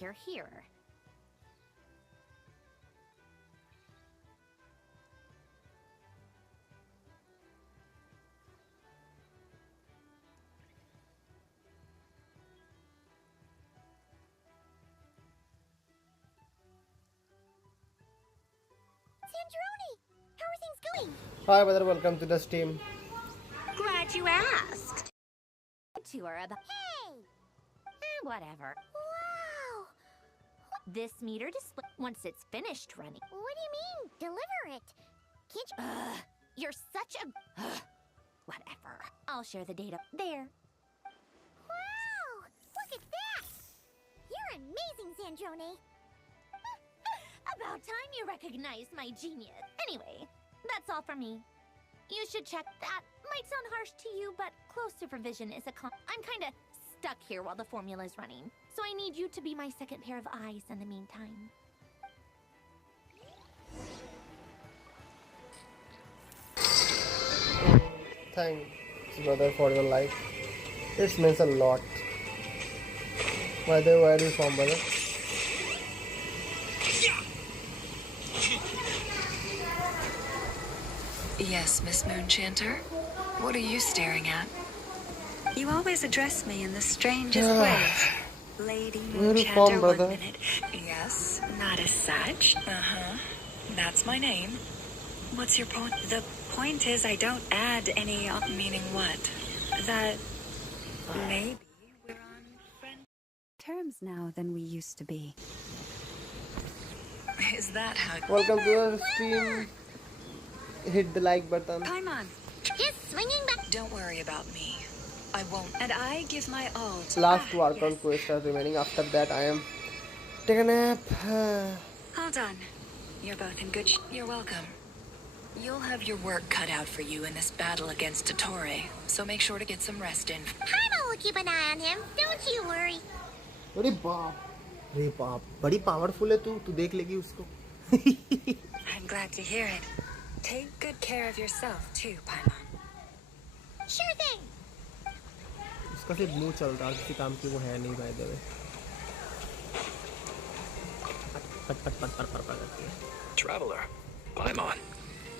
you're here. How are things going? Hi, brother. Welcome to the stream. Glad you asked. Tour about. Hey! Whatever. Wow! This meter display. Once it's finished running. What do you mean? Deliver it. Can't you? You're such a. Whatever. I'll share the data. There. Wow! Look at that! You're amazing, Sandrone. About time you recognized my genius. Anyway, that's all for me. You should check that. Might sound harsh to you, but close supervision is I'm kinda stuck here while the formula's running. So I need you to be my second pair of eyes in the meantime. Thanks, brother, for your life. It means a lot. By the way, where are you from, brother? Yes, Miss Moonchanter? What are you staring at? You always address me in the strangest ways. Lady Moonchanter, 1 minute. Yes, not as such. That's my name. What's your point? The point is I don't add any, meaning what? That maybe we're on friend terms now than we used to be. Is that how... Welcome to our stream. Hit the like button. Paimon, Just swinging back. don't worry about me. I won't. And I give my all to... Last Warcon quest are remaining. After that, I am taking a nap. Hold on. You're both in good You're welcome. You'll have your work cut out for you in this battle against Dottore, so make sure to get some rest in. Paimon will keep an eye on him. Don't you worry. अरे बाप बड़ी powerful है तू देख लेगी उसको. I'm glad to hear it. Take good care of yourself too, Paimon. Sure thing. उसका सिर्फ मुंह चल रहा है, किसी काम की वो है नहीं भाई देवे. Traveler, Paimon,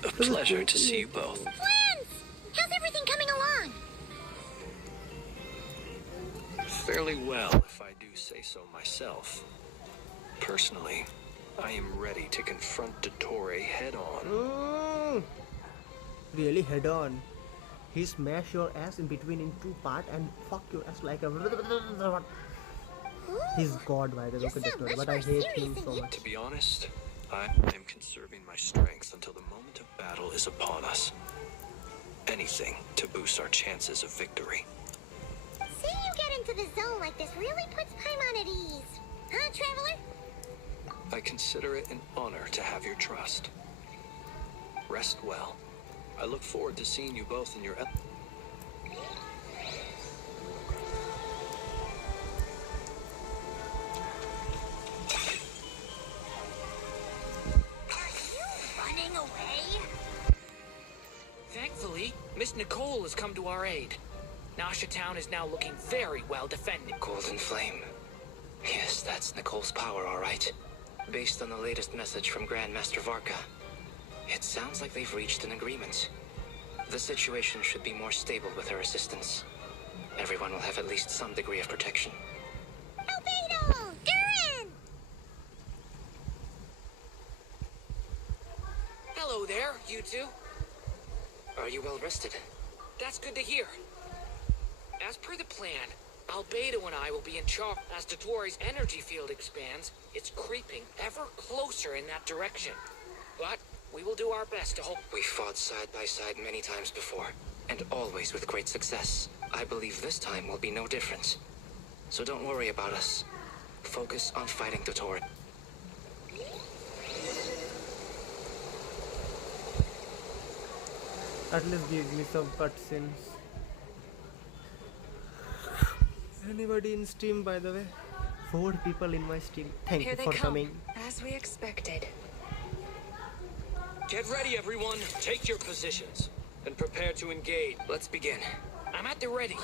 a pleasure to see you both. Twins! How's everything coming along? Fairly well, if I do say so myself. Personally, I am ready to confront Dottore head on. Really head on. He smash your ass in between in two part and fuck your ass like a. He's God by the way, but I hate him so much. To be honest, I am conserving my strength until the moment of battle is upon us. Anything to boost our chances of victory. Seeing you get into the zone like this really puts Paimon at ease. Huh, Traveler? I consider it an honor to have your trust. Rest well. I look forward to seeing you both in your... Running away? Thankfully, Miss Nicole has come to our aid. Nasha Town is now looking very well defended. Golden Flame. Yes, that's Nicole's power, all right. Based on the latest message from Grandmaster Varka, it sounds like they've reached an agreement. The situation should be more stable with her assistance. Everyone will have at least some degree of protection. Albedo! Durin! Hello there, you two. Are you well rested? That's good to hear. As per the plan, Albedo and I will be in charge. As Dottore's energy field expands, it's creeping ever closer in that direction. But we will do our best to hope. We fought side by side many times before, and always with great success. I believe this time will be no different. So don't worry about us. Focus on fighting Dottore. At least give me some cutscenes. Anybody in stream, by the way? 4 people in my stream. Thank Here you they for come, coming. as we expected. Get ready, everyone. Take your positions and prepare to engage. Let's begin. I'm at the ready.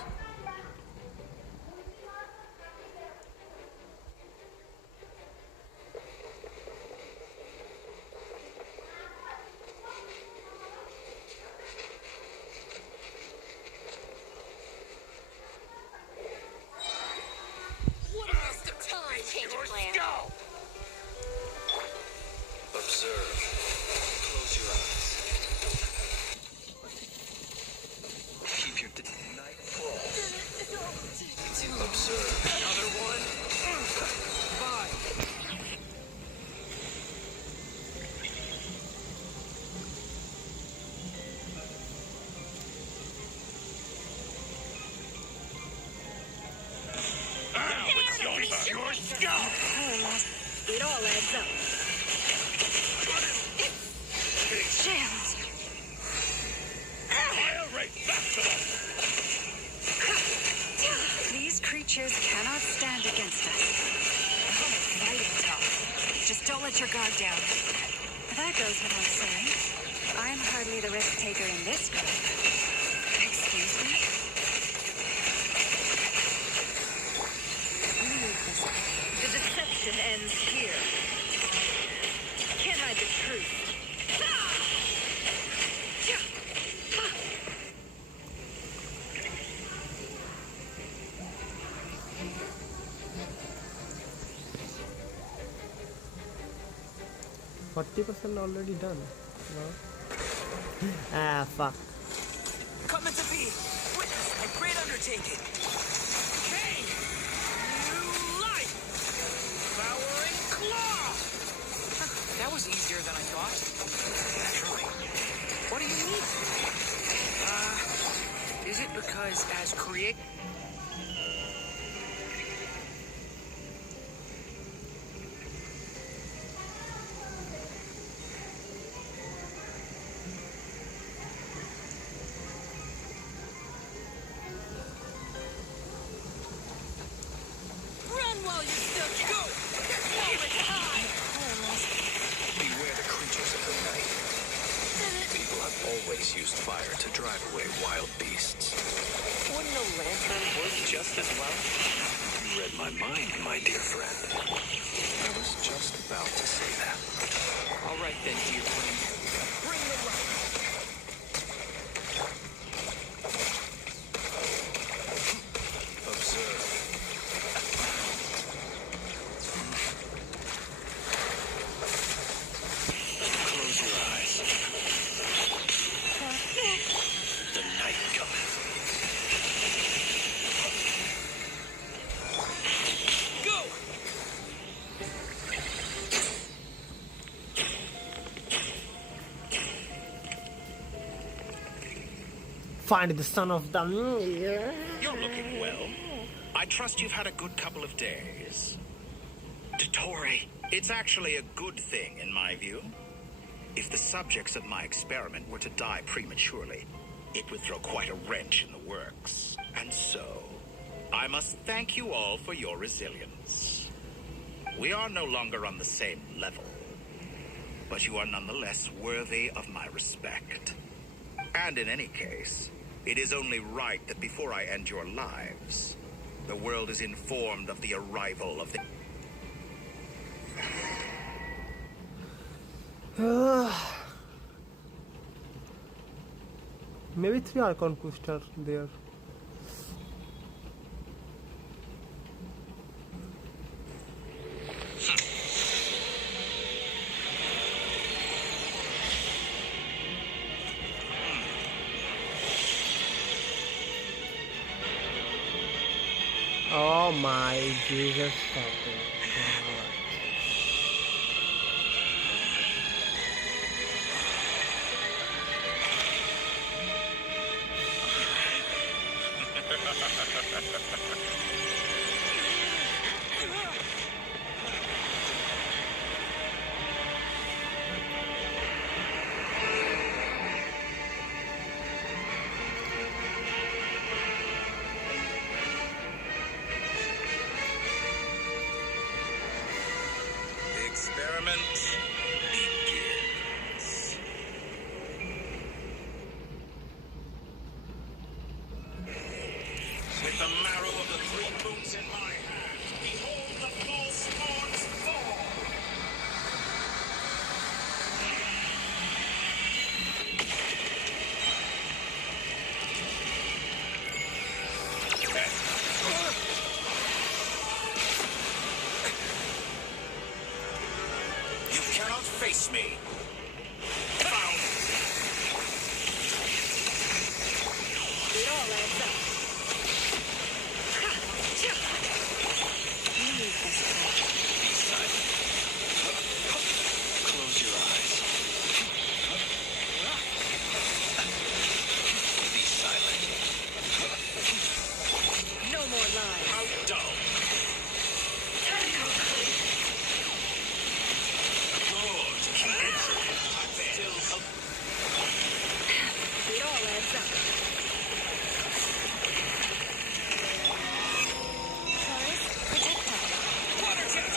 guard down. That goes without saying. I'm hardly the risk taker in this group. Excuse me? The deception ends here. Can't hide the truth. 40% already done. No? Ah, fuck. Come to be. Witness a great undertaking. Hey! New life! Devouring claw! That was easier than I thought. Naturally. What do you need? Is it because as create... Beware the creatures of the night. People have always used fire to drive away wild beasts. Wouldn't a lantern work just as well? You read my mind, my dear friend. I was just about to say that. All right then, dear friend. Bring the light. Observe. Close your eyes. The night cometh. Go! Find the son of the... You're looking well. I trust you've had a good couple of days. Dottore, it's actually a good thing in my view. If the subjects of my experiment were to die prematurely, it would throw quite a wrench in the works. And so, I must thank you all for your resilience. We are no longer on the same level, but you are nonetheless worthy of my respect. And in any case, it is only right that before I end your lives, the world is informed of the arrival of the... Maybe 3 Archon quests are there. Oh my Jesus fucking God. The experiment begins. With the marrow of the 3 moons in my hand, behold the false thorns fall. You cannot face me. Found. It all adds up. Be silent. Close your eyes. Be silent. No more lies. How dull. Good. Still help. It all adds up. Taurus, protect us. Water jet.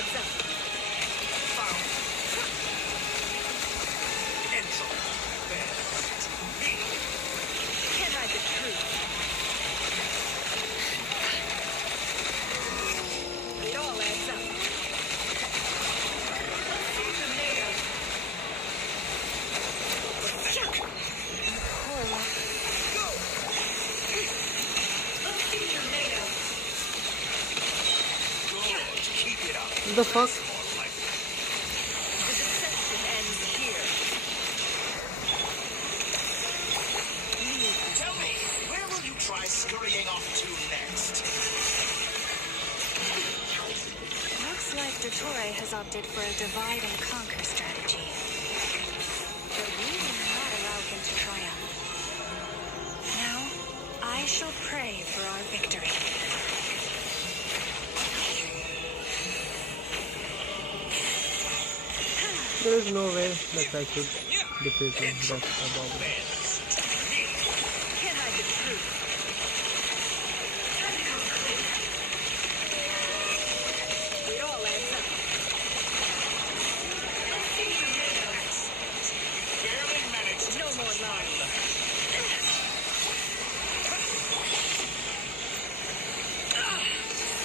adds up. Can't hide the truth. It all adds up. What the fuck? The deception ends here. Tell me, where will you try scurrying off to next? Looks like Dottore has opted for a divide and conquer strategy. But we will not allow him to triumph. Now, I shall pray for our victory. There is no way that I could defeat him. That's about it. Can't hide the truth. It all adds up. Barely managed. No more lies.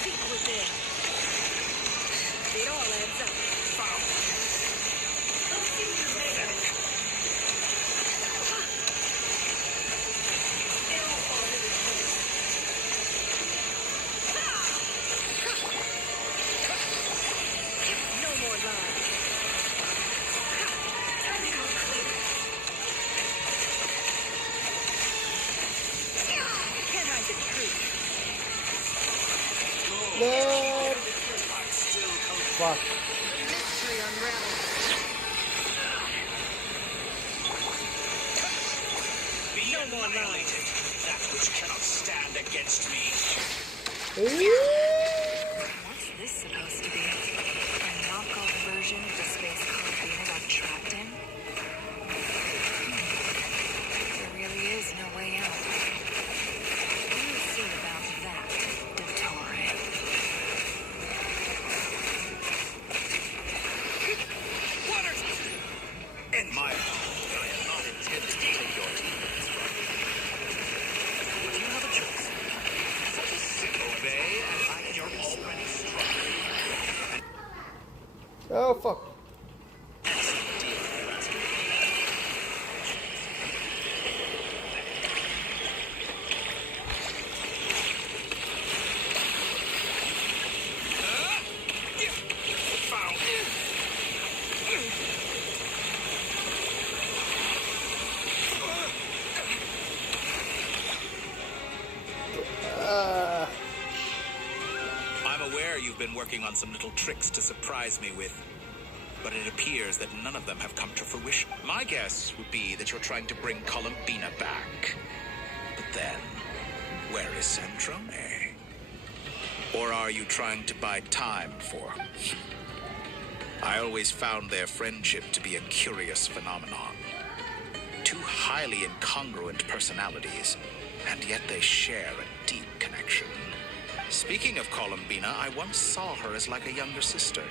Seek within. It all adds up. No more lies. Can't hide the truth. No! Fuck. Mystery unravels. No more lies. That which cannot stand against me. What's this supposed to be? A knockoff version of the space colony that trapped him? There really is no way out. We'll see about that, Dottore. In my mind, I am not intended to take your teammates from you. But you have a choice. Sit, obey, and you're already struck. Oh fuck. I'm aware you've been working on some little tricks to surprise me with, but it appears that none of them have come to fruition. My guess would be that you're trying to bring Columbina back. But then, where is Centrone? Or are you trying to buy time for? I always found their friendship to be a curious phenomenon. Two highly incongruent personalities, and yet they share a deep connection. Speaking of Columbina, I once saw her as like a younger sister.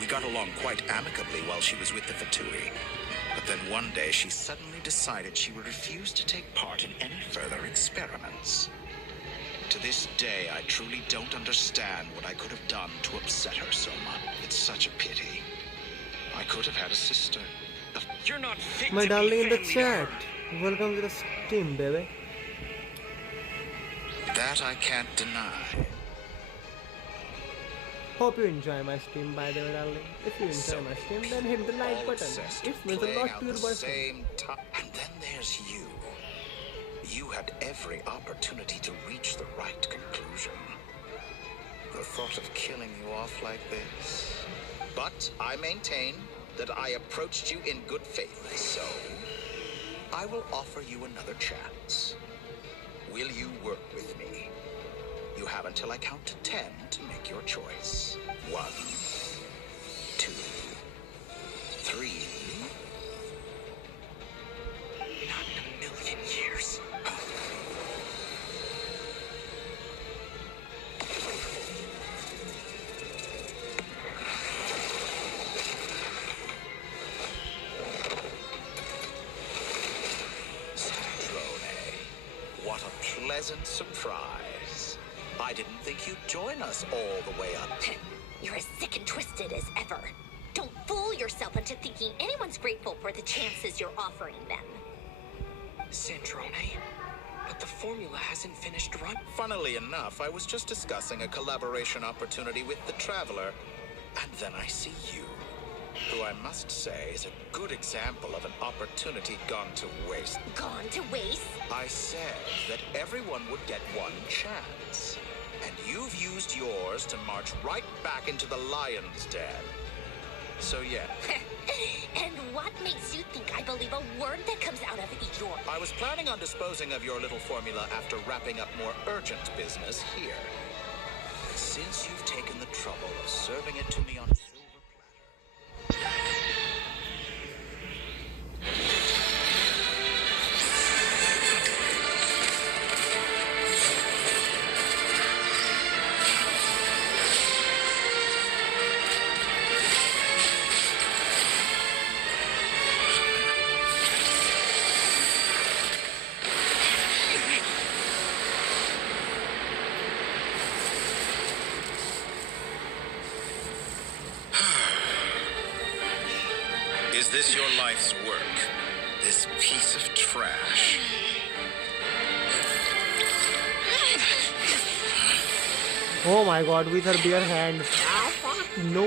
We got along quite amicably while she was with the Fatui. But then one day she suddenly decided she would refuse to take part in any further experiments. To this day, I truly don't understand what I could have done to upset her so much. It's such a pity. I could have had a sister. You're not fit My to darling be in the family chat. to Welcome to the stream, baby. her. That I can't deny. Hope you enjoy my stream, by the way, darling. If you enjoy my stream, then hit the like All button. obsessed It with means a playing lot out to your the boyfriend. same time. And then there's you. You had every opportunity to reach the right conclusion. The thought of killing you off like this. But I maintain that I approached you in good faith, so I will offer you another chance. Will you work with me? You have until I count to 10 to make your choice. 1, 2, 3. Not in a million years. pleasant surprise. I didn't think you'd join us all the way up. You're as sick and twisted as ever. Don't fool yourself into thinking anyone's grateful for the chances you're offering them. Sandrone, but the formula hasn't finished run. Funnily enough, I was just discussing a collaboration opportunity with the Traveler, and then I see you, who I must say is a good example of an opportunity gone to waste. Gone to waste? I said that everyone would get one chance, and you've used yours to march right back into the lion's den. So yeah. And what makes you think I believe a word that comes out of your... I was planning on disposing of your little formula after wrapping up more urgent business here. Since you've taken the trouble of serving it to me on a silver platter... Is this your life's work? This piece of trash? Oh my god, with her bare hands. No.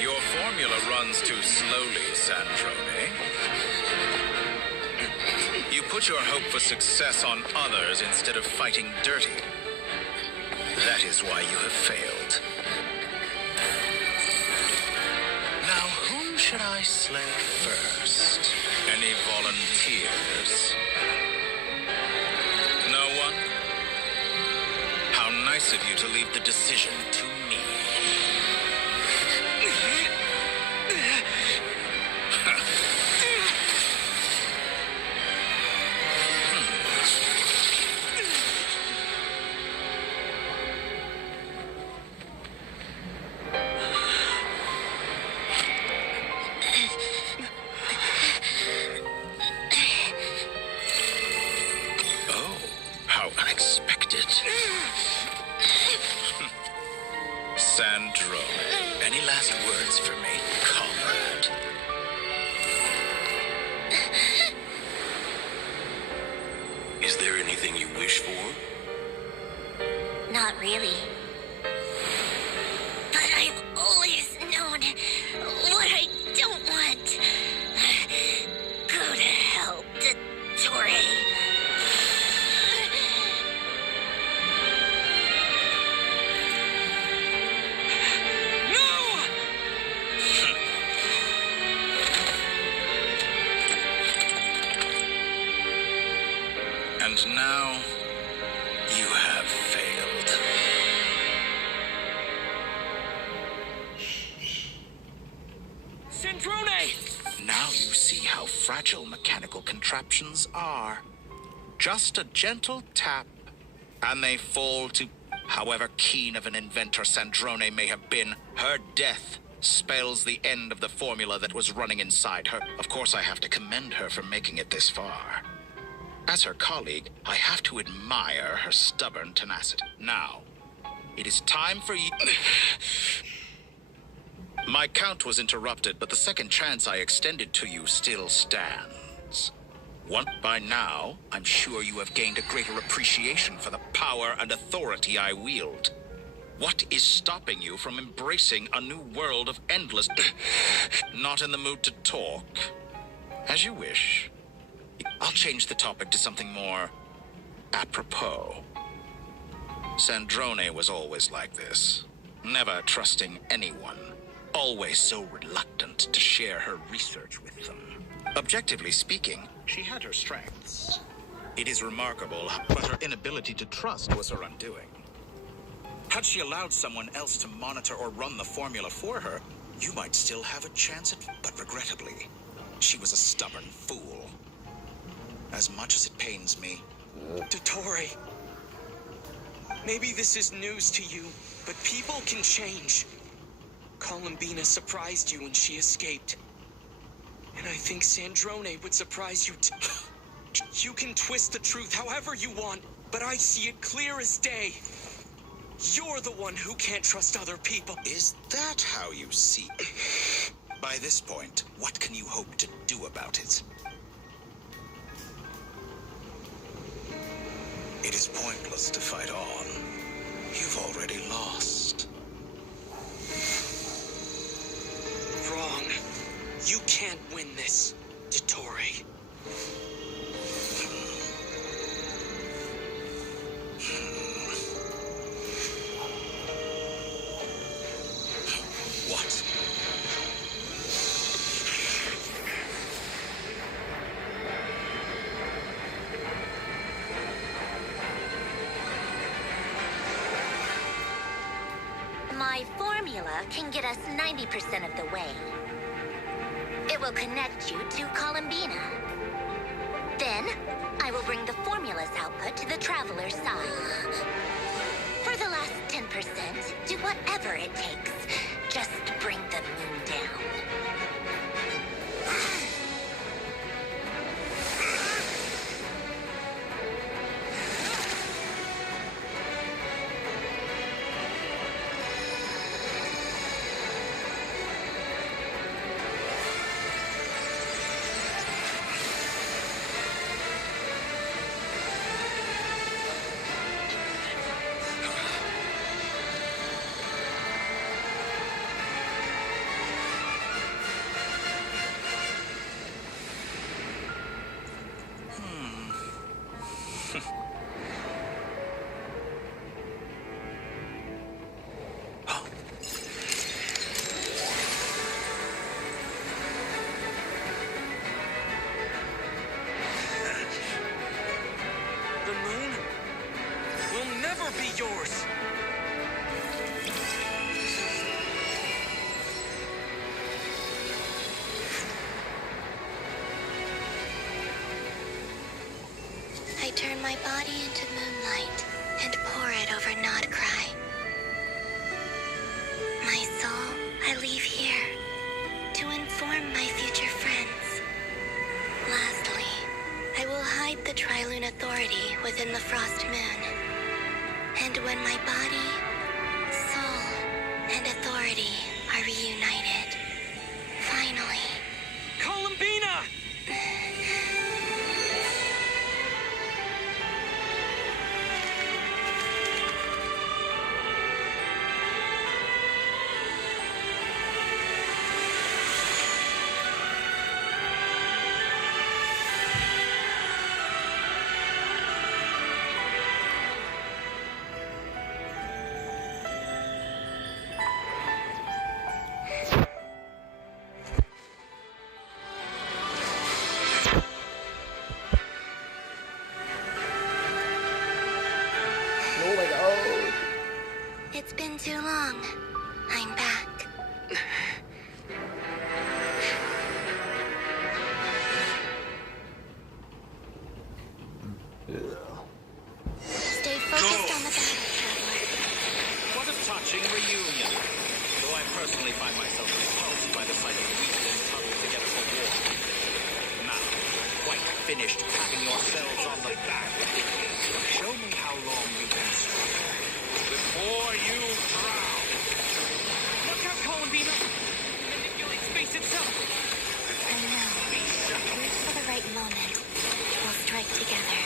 Your formula runs too slowly, Sandrone. You put your hope for success on others instead of fighting dirty. That is why you have failed. Now, whom should I slay first? Any volunteers? No one? How nice of you to leave the decision to me. Oh, how unexpected. Sandro, any last words for me, comrade? Is there anything you wish for? Not really. But I've always known what I don't want. Go to hell, Dottore. And now, you have failed. Sandrone! Now you see how fragile mechanical contraptions are. Just a gentle tap, and they fall to... However keen of an inventor Sandrone may have been, her death spells the end of the formula that was running inside her. Of course, I have to commend her for making it this far. As her colleague, I have to admire her stubborn tenacity. Now, it is time for you... My count was interrupted, but the second chance I extended to you still stands. By now, I'm sure you have gained a greater appreciation for the power and authority I wield. What is stopping you from embracing a new world of endless... Not in the mood to talk? As you wish. I'll change the topic to something more apropos. Sandrone was always like this, never trusting anyone, always so reluctant to share her research with them. Objectively speaking, she had her strengths. It is remarkable, but her inability to trust was her undoing. Had she allowed someone else to monitor or run the formula for her, you might still have a chance at... But regrettably, she was a stubborn fool. As much as it pains me, Dottore, Maybe this is news to you, but people can change. Columbina surprised you when she escaped. And I think Sandrone would surprise you too. You can twist the truth however you want, but I see it clear as day. You're the one who can't trust other people. Is that how you see it? By this point, what can you hope to do about it? It is pointless to fight on. You've already lost. Wrong. You can't win this, Dottore. What? My formula can get us 90% of the way. It will connect you to Columbina. Then, I will bring the formula's output to the Traveler's side. For the last 10%, do whatever it takes. Just bring the moon down. The moon will never be yours. I turn my body into moonlight and pour it over Nodcry. My soul, I leave here to inform my future friends. Lastly, I will hide the Trilune Authority within the Frost Moon. And when my body, soul, and authority are reunited, finally... Columbina! Oh my god. It's been too long. I'm back. Stay focused on the battle, Traveler. What a touching reunion. Though I personally find myself repulsed by the sight of weaklings huddled together for war. Now, quite finished patting yourselves on the back. Show me how long you can struggle before you drown. Look out, Columbina! Manipulate space itself! I know. Wait for the right moment. We'll strike together.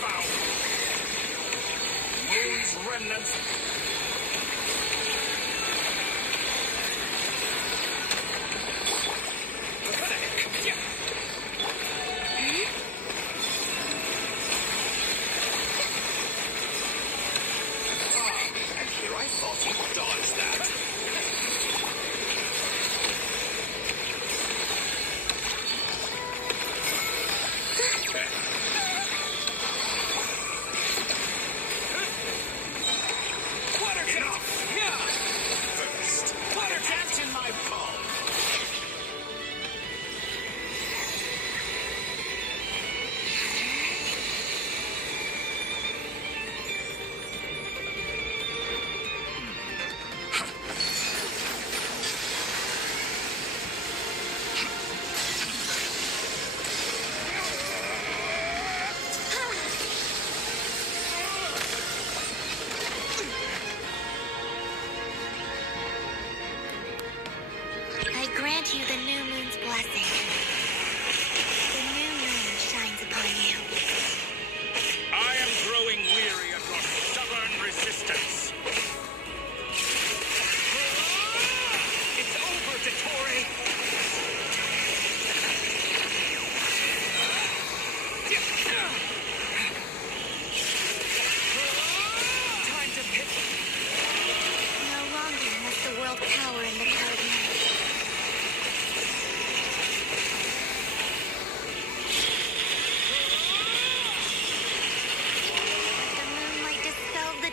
Foul. Moon's remnants. Pathetic. Yeah. And here I thought you dodged that. What are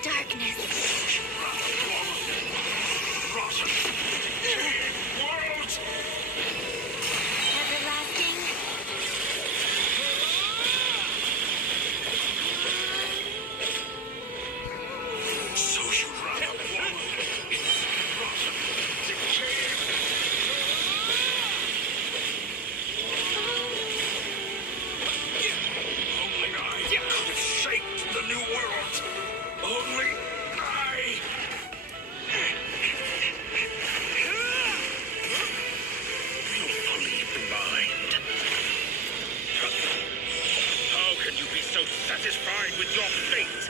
darkness. Everlasting. So you run a woman. Only I could have shaped the new world. Only I. Willfully blind. How can you be so satisfied with your fate?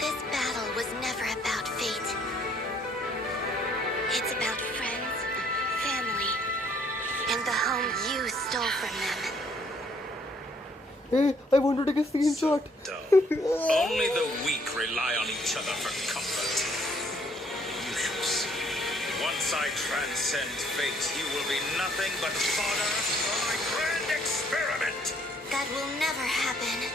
This battle was never about fate. It's about friends, family, and the home you stole from them. Hey, I want to take a screenshot. Only the weak rely on each other for comfort. You shall see. Once I transcend fate, you will be nothing but fodder for my grand experiment. That will never happen.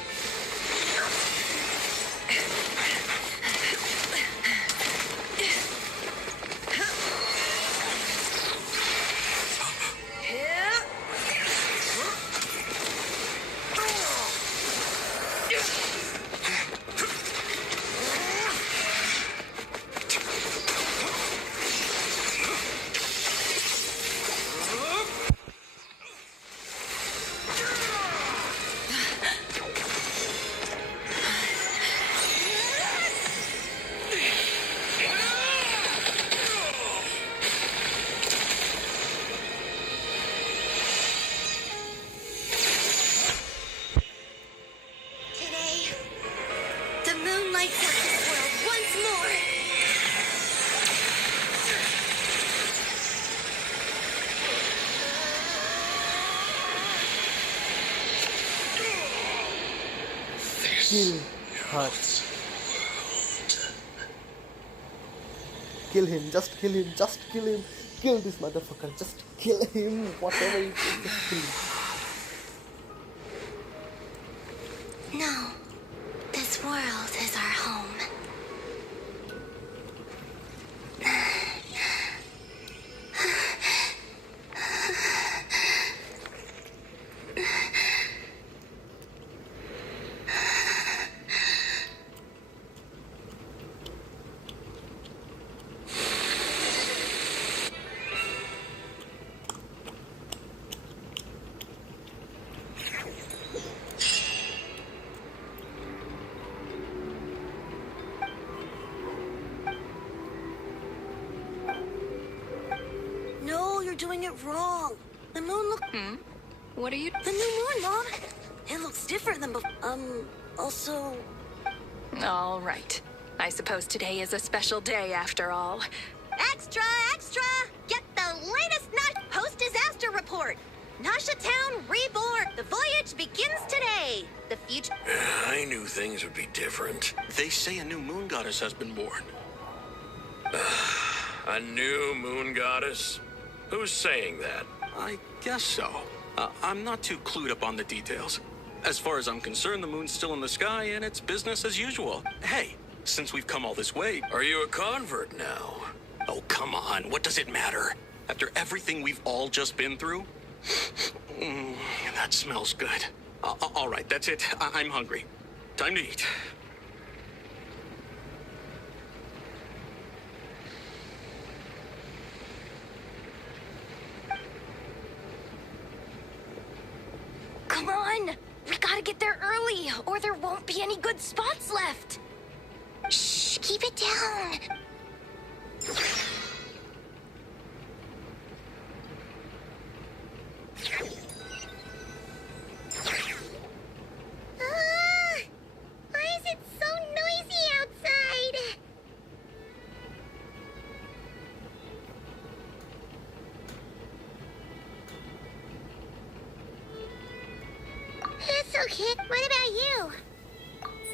Today, the moon lights up this world once more. Kill her. Kill him. Just kill him. Just kill him. Kill this motherfucker. Just kill him. Whatever it is, just kill him. No, this world is our home. No, you're doing it wrong. The moon look. What are you... The new moon, Mom. It looks different than before. Also. All right. I suppose today is a special day after all. Extra, extra! Get the latest post-disaster report. Nasha Town reborn. The voyage begins today. The future. I knew things would be different. They say a new moon goddess has been born. A new moon goddess? Who's saying that? I guess so. I'm not too clued up on the details. As far as I'm concerned, the moon's still in the sky and it's business as usual. Hey, since we've come all this way... Are you a convert now? Oh, come on. What does it matter? After everything we've all just been through? That smells good. All right, that's it. I'm hungry. Time to eat. Come on! We gotta get there early, or there won't be any good spots left. Shh, keep it down. Okay, what about you?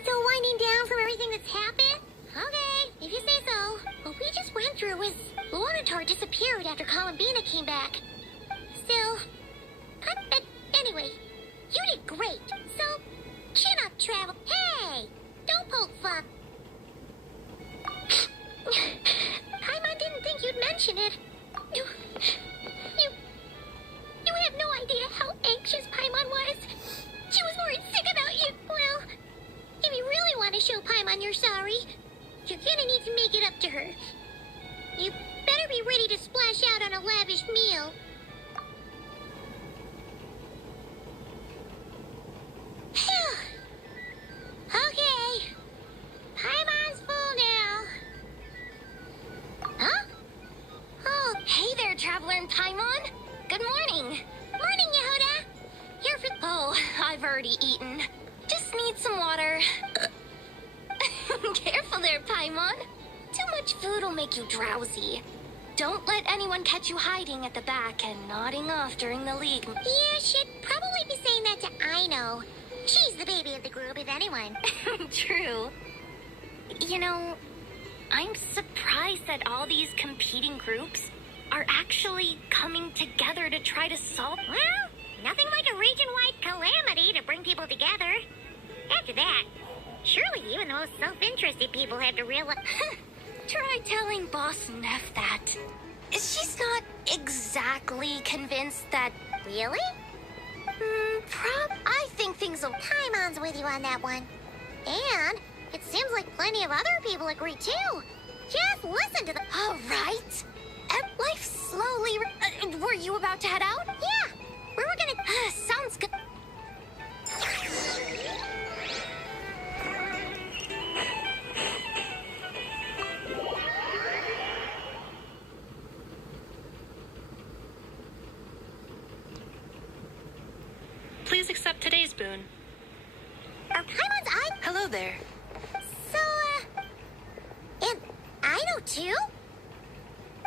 Still winding down from everything that's happened? Okay, if you say so. What we just went through was Lunatar disappeared after Columbina came back. Still, but anyway, you did great. So, chin up, Travel. Hey, don't poke fun. Paimon didn't think you'd mention it. You have no idea how anxious Paimon was. She was worried sick about you. Well, if you really want to show Paimon you're sorry, you're gonna need to make it up to her. You better be ready to splash out on a lavish meal. Okay. Paimon's full now. Huh? Oh, hey there, Traveler and Paimon. Good morning. Morning, Yehuda. Here for... Oh, I've already eaten. Just need some water. Careful there, Paimon. Too much food will make you drowsy. Don't let anyone catch you hiding at the back and nodding off during the league. Yeah, she'd probably be saying that to Aino. She's the baby of the group, if anyone. True. You know, I'm surprised that all these competing groups are actually coming together to try to solve... Well, nothing like a region-wide calamity to bring people together. After that, surely even the most self-interested people have to realize... Try telling Boss Neff that. She's not exactly convinced that... Really? I think things will... Paimon's with you on that one. And it seems like plenty of other people agree too. Just listen to the... All right. Life slowly... were you about to head out? Yeah. We were gonna... Sounds good. Please accept today's boon. Are Paimon's eye... Hello there. So, and I know too?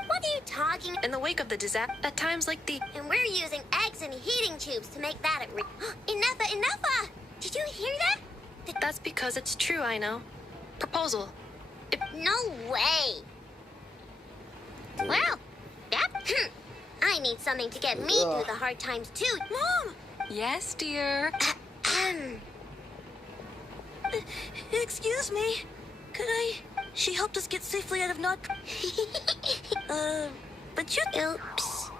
What are you talking... In the wake of the disaster, at times like the... And we're using eggs and heating tubes to make that Enough! Did you hear that? That's because it's true, I know. Proposal. No way! Well, that... I need something to get me through the hard times too. Mom! Yes, dear. Excuse me. Could I... She helped us get safely out of not... but you... Oops.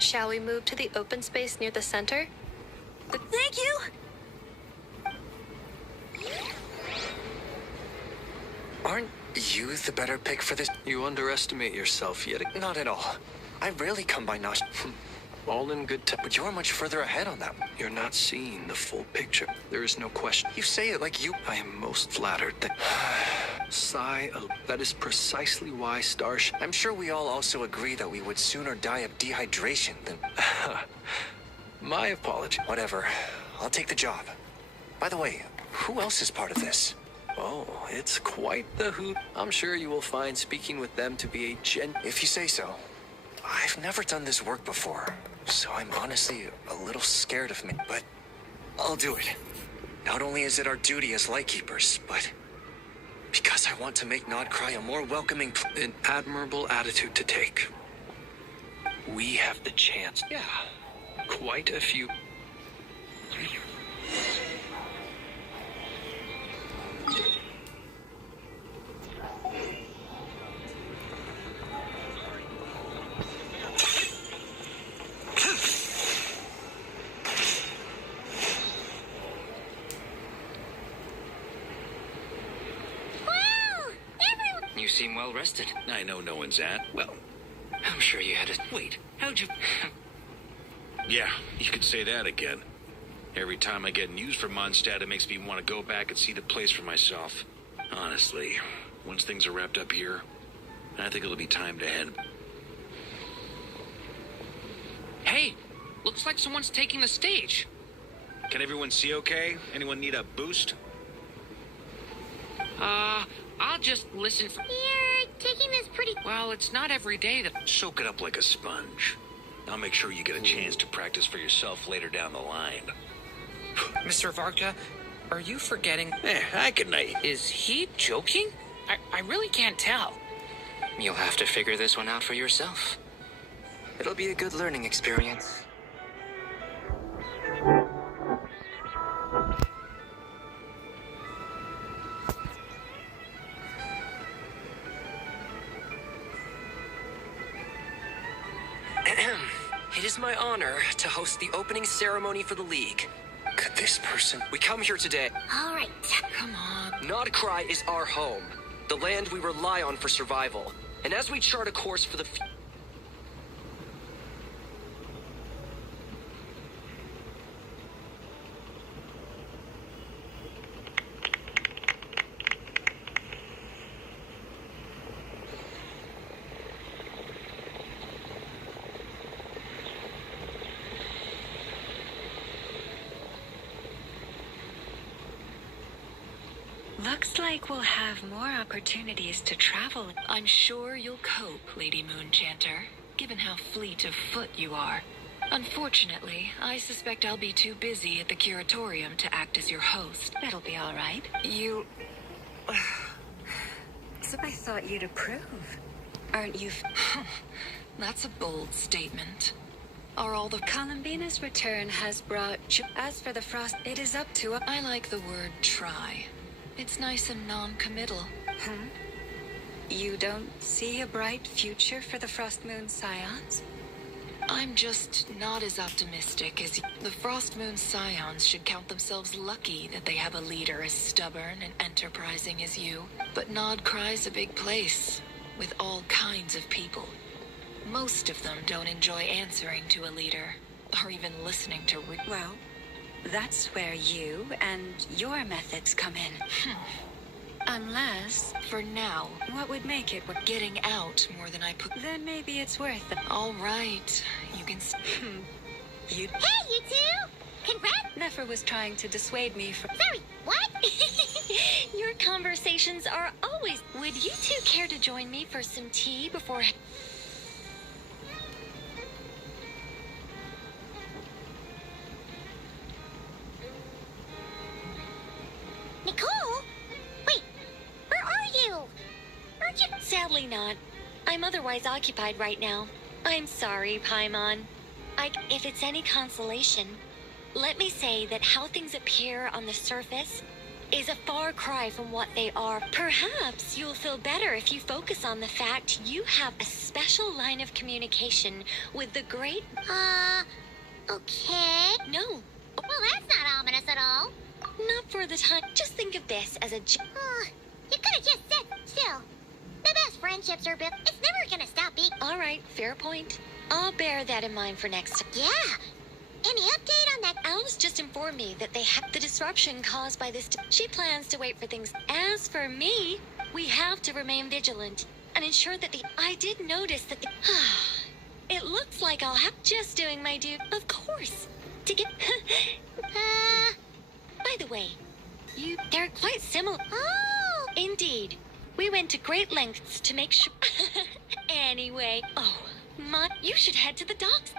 Shall we move to the open space near the center? Thank you! Aren't you the better pick for this? You underestimate yourself yet. Not at all. I rarely come by Nosh. All in good time. But you're much further ahead on that. You're not seeing the full picture. There is no question. You say it like you... I am most flattered that... Sigh. That is precisely why Starship... I'm sure we all also agree that we would sooner die of dehydration than... My apology. Whatever. I'll take the job. By the way, who else is part of this? Oh, it's quite the hoot. I'm sure you will find speaking with them to be a If you say so. I've never done this work before, so I'm honestly a little scared of me, but I'll do it. Not only is it our duty as Lightkeepers, but because I want to make Nodcry a more welcoming An admirable attitude to take. We have the chance. Yeah, quite a few. You seem well rested. I know no one's at. Well, I'm sure you had to... Wait, how'd you... Yeah, you could say that again. Every time I get news from Mondstadt, it makes me want to go back and see the place for myself. Honestly, once things are wrapped up here, I think it'll be time to head. Hey, looks like someone's taking the stage. Can everyone see okay? Anyone need a boost? I'll just listen for... You're taking this pretty... Well, it's not every day that... Soak it up like a sponge. I'll make sure you get a chance to practice for yourself later down the line. Mr. Varka, are you forgetting? How can I? Is he joking? I really can't tell. You'll have to figure this one out for yourself. It'll be a good learning experience. It is my honor to host the opening ceremony for the League. Could this person? We come here today. All right. Come on. Nodcry is our home, the land we rely on for survival. And as we chart a course for the Looks like we'll have more opportunities to travel. I'm sure you'll cope, Lady Moonchanter, given how fleet of foot you are. Unfortunately, I suspect I'll be too busy at the curatorium to act as your host. That'll be all right. You... So I thought you'd approve. Aren't you... That's a bold statement. Are all the... Columbina's return has brought... As for the frost, it is up to... I like the word try. It's nice and non-committal. You don't see a bright future for the Frost Moon Scions? I'm just not as optimistic as you. The Frost Moon Scions should count themselves lucky that they have a leader as stubborn and enterprising as you. But Nodcry's a big place, with all kinds of people. Most of them don't enjoy answering to a leader, or even listening to well, that's where you and your methods come in. Unless, for now, what would make it worth getting out more than I put? Then maybe it's worth it. All right, you can... you... Hey, you two! Congrats! Nefer was trying to dissuade me from... Sorry, what? Your conversations are always... Would you two care to join me for some tea before... Nicole? Wait, where are you? Aren't you... Sadly not. I'm otherwise occupied right now. I'm sorry, Paimon. If it's any consolation, let me say that how things appear on the surface is a far cry from what they are. Perhaps you'll feel better if you focus on the fact you have a special line of communication with the great... okay. No. Well, that's not ominous at all. Not for the time. Just think of this as a... you could have just said... Still, the best friendships are built. It's never gonna stop being... All right, fair point. I'll bear that in mind for next time. Yeah. Any update on that? Alice just informed me that they have the disruption caused by this... She plans to wait for things. As for me, we have to remain vigilant and ensure that the... I did notice that the... It looks like I'll have... Just doing my due. Of course. To get... By the way, they're quite similar. Oh! Indeed. We went to great lengths to make sure... Anyway, you should head to the docks.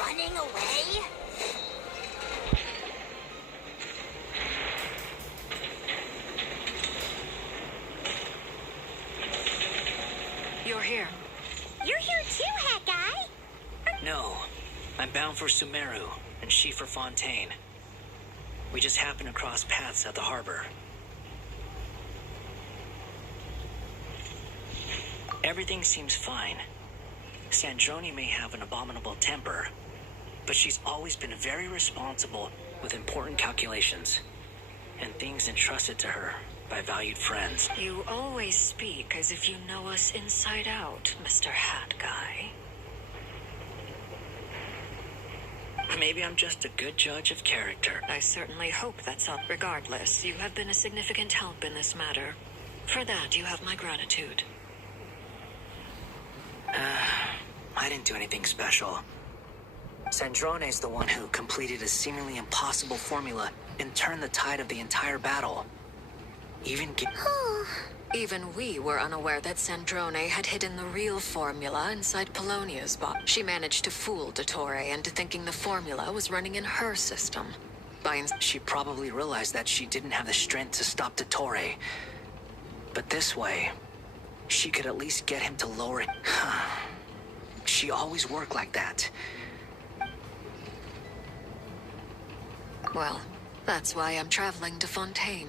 Running away? You're here. You're here too, Hat Guy. No. I'm bound for Sumeru, and she for Fontaine. We just happened to cross paths at the harbor. Everything seems fine. Sandrone may have an abominable temper, but she's always been very responsible with important calculations and things entrusted to her by valued friends. You always speak as if you know us inside out, Mr. Hat Guy. Maybe I'm just a good judge of character. I certainly hope that's all. Regardless, you have been a significant help in this matter. For that, you have my gratitude. I didn't do anything special. Sandrone's the one who completed a seemingly impossible formula and turned the tide of the entire battle. Even we were unaware that Sandrone had hidden the real formula inside Polonia's body. She managed to fool Dottore into thinking the formula was running in her system. She probably realized that she didn't have the strength to stop Dottore. But this way, she could at least get him to lower it. She always worked like that. Well, that's why I'm traveling to Fontaine.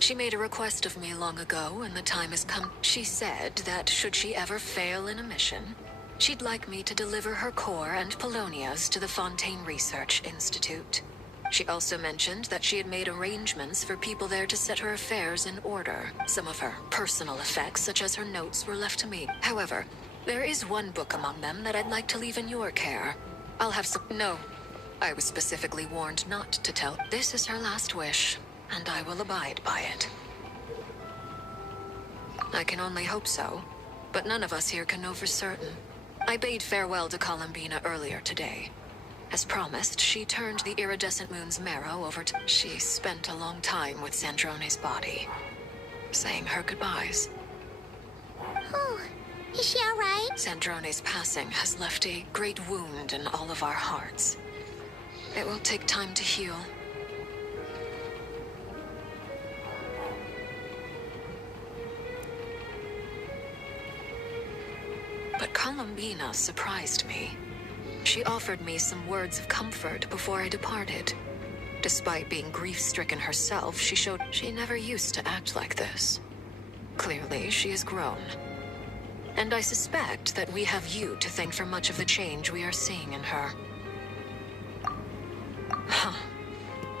She made a request of me long ago, and the time has come. She said that should she ever fail in a mission, she'd like me to deliver her core and Polonia's to the Fontaine Research Institute. She also mentioned that she had made arrangements for people there to set her affairs in order. Some of her personal effects, such as her notes, were left to me. However, there is one book among them that I'd like to leave in your care. I'll have some... No. I was specifically warned not to tell. This is her last wish, and I will abide by it. I can only hope so, but none of us here can know for certain. I bade farewell to Columbina earlier today. As promised, she turned the iridescent moon's marrow over to... She spent a long time with Sandrone's body, saying her goodbyes. Oh, is she all right? Sandrone's passing has left a great wound in all of our hearts. It will take time to heal. But Columbina surprised me. She offered me some words of comfort before I departed. Despite being grief-stricken herself, she showed she never used to act like this. Clearly, she has grown. And I suspect that we have you to thank for much of the change we are seeing in her.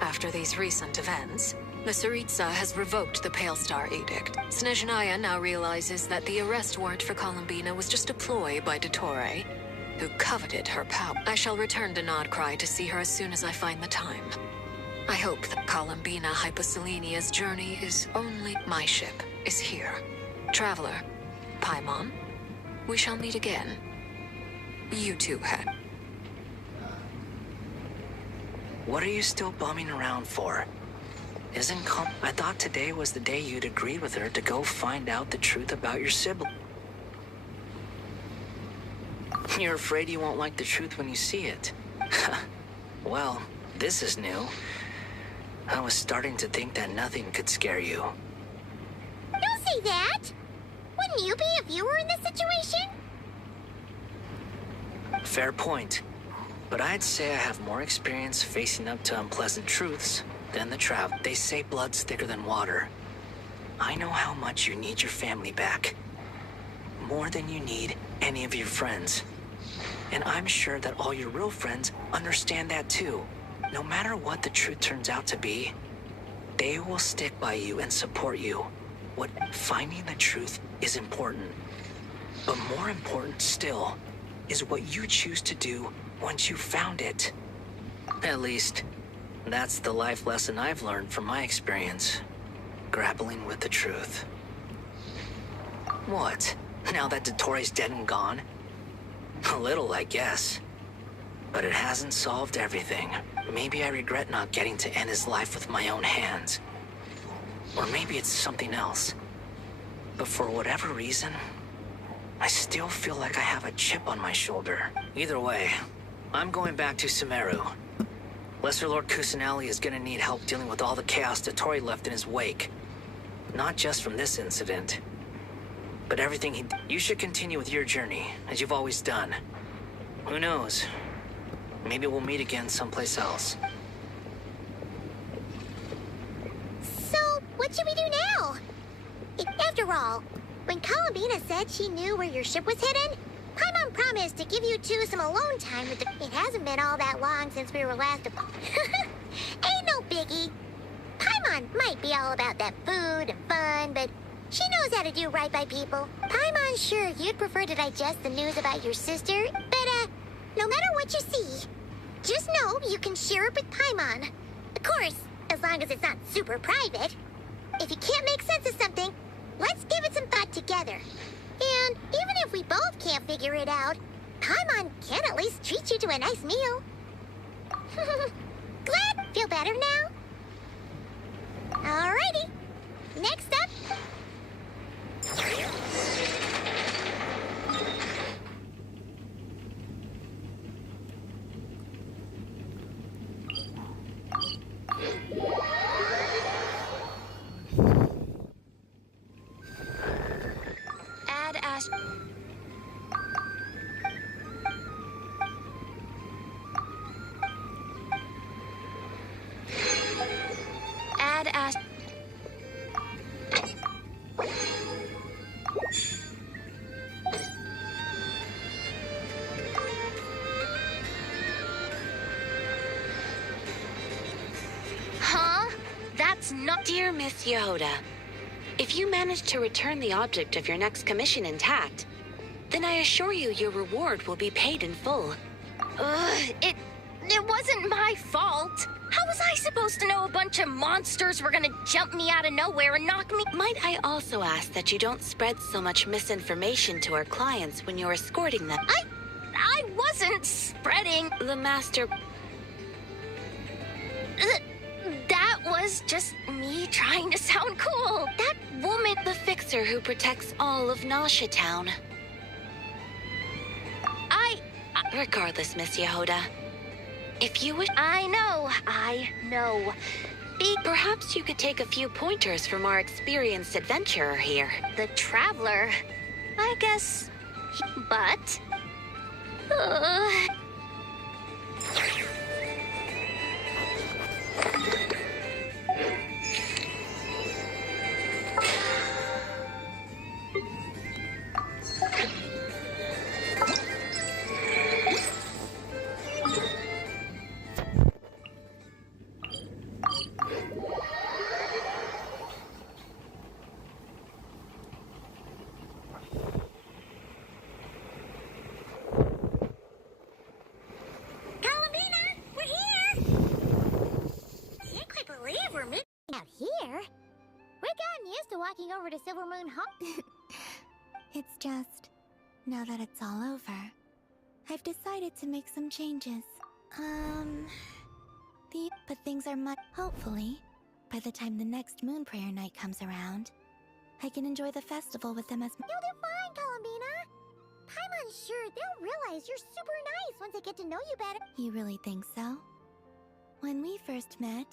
After these recent events, the Tsaritsa has revoked the Pale Star Edict. Snezhnaya now realizes that the arrest warrant for Columbina was just a ploy by Dottore, who coveted her power. I shall return to Nodcry to see her as soon as I find the time. I hope that Columbina Hyposelenia's journey is only... My ship is here. Traveler, Paimon, we shall meet again. You too, Het. What are you still bumming around for? I thought today was the day you'd agreed with her to go find out the truth about your sibling. You're afraid you won't like the truth when you see it. Well, this is new. I was starting to think that nothing could scare you. Don't say that! Wouldn't you be a viewer in this situation? Fair point. But I'd say I have more experience facing up to unpleasant truths than the travel. They say blood's thicker than water. I know how much you need your family back. More than you need any of your friends. And I'm sure that all your real friends understand that too. No matter what the truth turns out to be, they will stick by you and support you. Finding the truth is important. But more important still is what you choose to do once you've found it. At least, that's the life lesson I've learned from my experience, grappling with the truth. What? Now that Dottore's dead and gone, A little, I guess. But it hasn't solved everything. Maybe I regret not getting to end his life with my own hands. Or maybe it's something else. But for whatever reason, I still feel like I have a chip on my shoulder. Either way, I'm going back to Sumeru. Lesser Lord Kusanali is gonna need help dealing with all the chaos Dotori left in his wake. Not just from this incident, but everything he... You should continue with your journey, as you've always done. Who knows? Maybe we'll meet again someplace else. So, what should we do now? After all, when Columbina said she knew where your ship was hidden, Paimon promised to give you two some alone time with the... It hasn't been all that long since we were last... Ain't no biggie. Paimon might be all about that food and fun, but she knows how to do right by people. Paimon's sure you'd prefer to digest the news about your sister, but, no matter what you see, just know you can share it with Paimon. Of course, as long as it's not super private. If you can't make sense of something, let's give it some thought together. And even if we both can't figure it out, Paimon can at least treat you to a nice meal. Glad? Feel better now? Alrighty. Next up... Add Ash. Add Ash. Huh? That's not... Dear Miss Yoda, if you manage to return the object of your next commission intact, then I assure you your reward will be paid in full. It wasn't my fault. How was I supposed to know a bunch of monsters were gonna jump me out of nowhere and knock me? Might I also ask that you don't spread so much misinformation to our clients when you're escorting them? I wasn't spreading. The master... That was just me trying to sound cool. That woman... The fixer who protects all of Nausea Town. Regardless, Miss Yehoda, if you wish... I know. Perhaps you could take a few pointers from our experienced adventurer here. The Traveler. I guess... But... walking over to Silver Moon Hall. It's just, now that it's all over, I've decided to make some changes. But things are much... Hopefully, by the time the next Moon Prayer night comes around, I can enjoy the festival with them as... You'll do fine, Columbina. Paimon's sure they'll realize you're super nice once they get to know you better. You really think so? When we first met,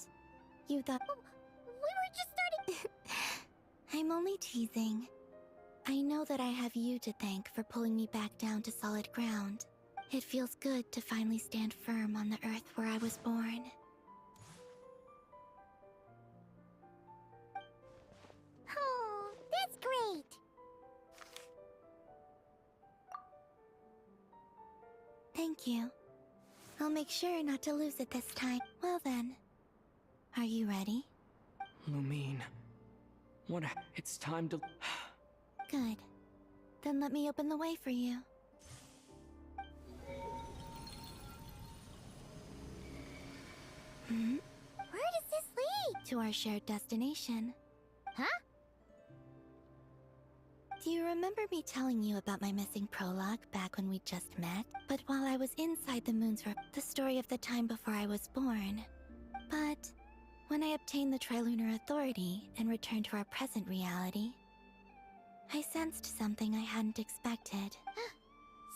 you thought... We were just starting... I'm only teasing. I know that I have you to thank for pulling me back down to solid ground. It feels good to finally stand firm on the earth where I was born. Oh, that's great. Thank you. I'll make sure not to lose it this time. Well then, are you ready? Lumine, it's time to... Good. Then let me open the way for you. Where does this lead? To our shared destination. Huh? Do you remember me telling you about my missing prologue back when we just met? But while I was inside the moon's the story of the time before I was born. But when I obtained the Trilunar Authority and returned to our present reality, I sensed something I hadn't expected.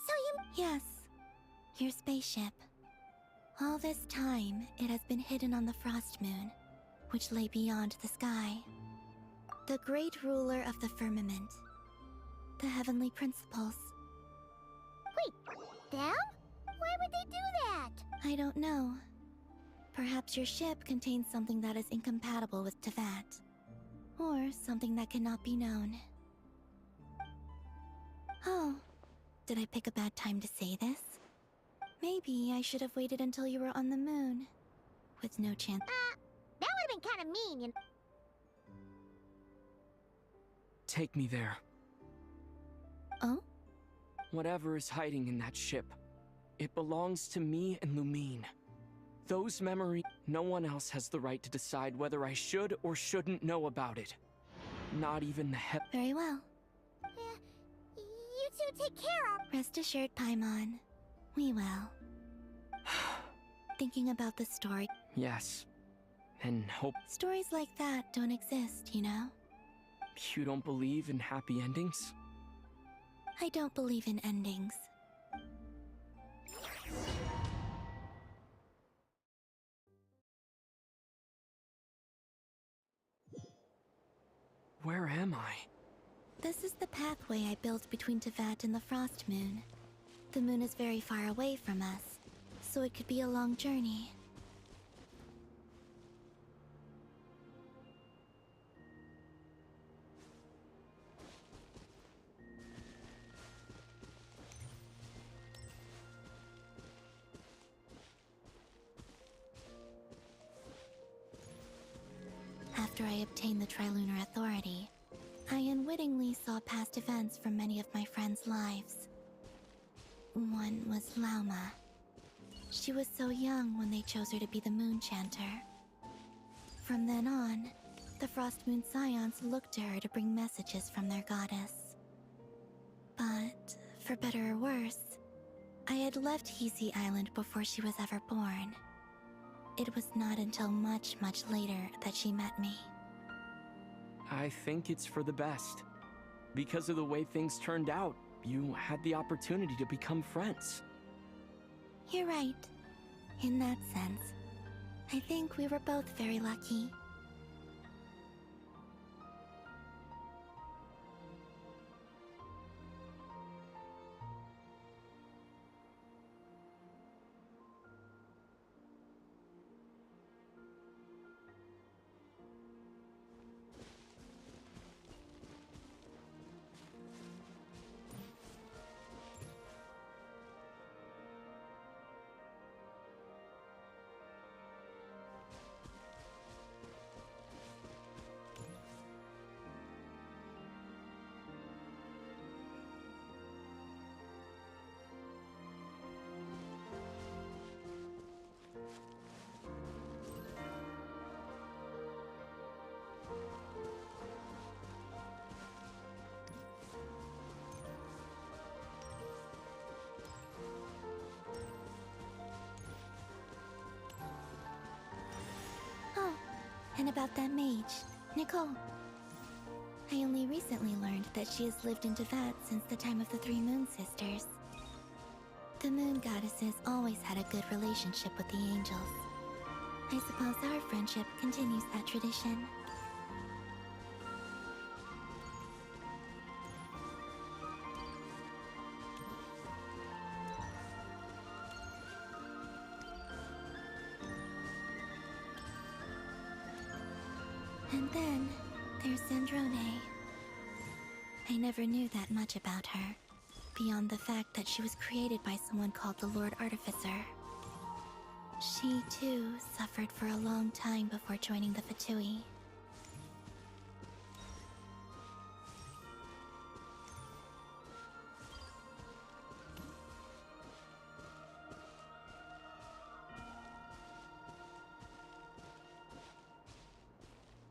So you... Yes, your spaceship. All this time, it has been hidden on the Frost Moon, which lay beyond the sky. The great ruler of the firmament. The heavenly principles. Wait, them? Why would they do that? I don't know. Perhaps your ship contains something that is incompatible with Teyvat. Or something that cannot be known. Oh, did I pick a bad time to say this? Maybe I should have waited until you were on the moon. With no chance. That would have been kind of mean, you know. Take me there. Oh? Whatever is hiding in that ship, it belongs to me and Lumine. Those memories, no one else has the right to decide whether I should or shouldn't know about it. Not even the Very well. You two take care of... Rest assured, Paimon. We will. Thinking about the story. Yes. And hope... Stories like that don't exist, you know? You don't believe in happy endings? I don't believe in endings. Where am I? This is the pathway I built between Teyvat and the Frost Moon. The moon is very far away from us, so it could be a long journey. After I obtained the Trilunar Authority, I unwittingly saw past events from many of my friends' lives. One was Lauma. She was so young when they chose her to be the Moon Chanter. From then on, the Frost Moon Scions looked to her to bring messages from their goddess. But, for better or worse, I had left Hisi Island before she was ever born. It was not until much, much later that she met me. I think it's for the best. Because of the way things turned out, you had the opportunity to become friends. You're right. In that sense, I think we were both very lucky. And about that mage, Nicole. I only recently learned that she has lived in Teyvat since the time of the Three Moon Sisters. The Moon Goddesses always had a good relationship with the angels. I suppose our friendship continues that tradition. And then, there's Sandrone. I never knew that much about her, beyond the fact that she was created by someone called the Lord Artificer. She, too, suffered for a long time before joining the Fatui.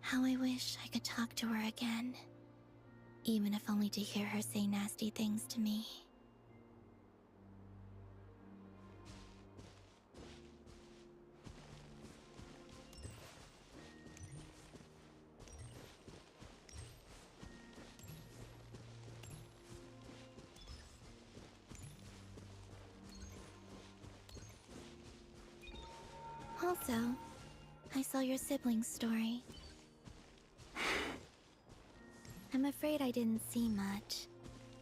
How I wish I could talk to her again. even if only to hear her say nasty things to me. Also, I saw your sibling's story. I'm afraid I didn't see much.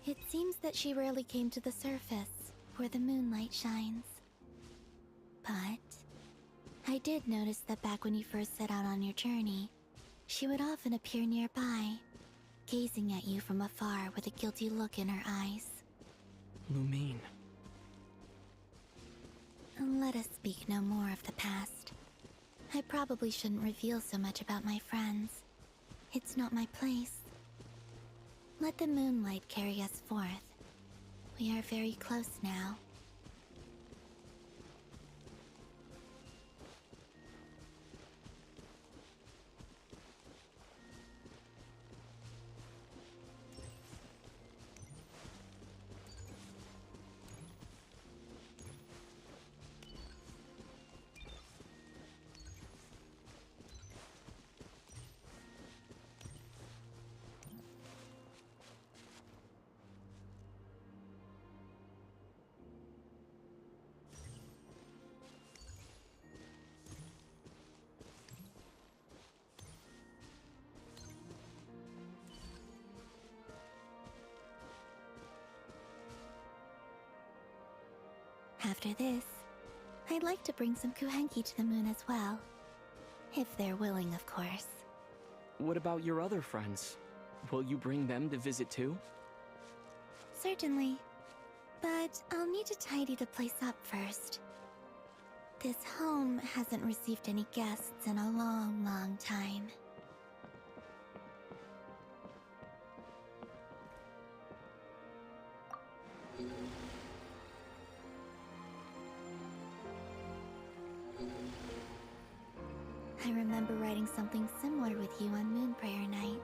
It seems that she rarely came to the surface, where the moonlight shines. But I did notice that back when you first set out on your journey, she would often appear nearby, gazing at you from afar with a guilty look in her eyes. Lumine. Let us speak no more of the past. I probably shouldn't reveal so much about my friends. It's not my place. Let the moonlight carry us forth. We are very close now. After this, I'd like to bring some kuhenki to the moon as well. If they're willing, of course. What about your other friends? Will you bring them to visit too? Certainly. But I'll need to tidy the place up first. This home hasn't received any guests in a long, long time. I remember writing something similar with you on Moon Prayer Night.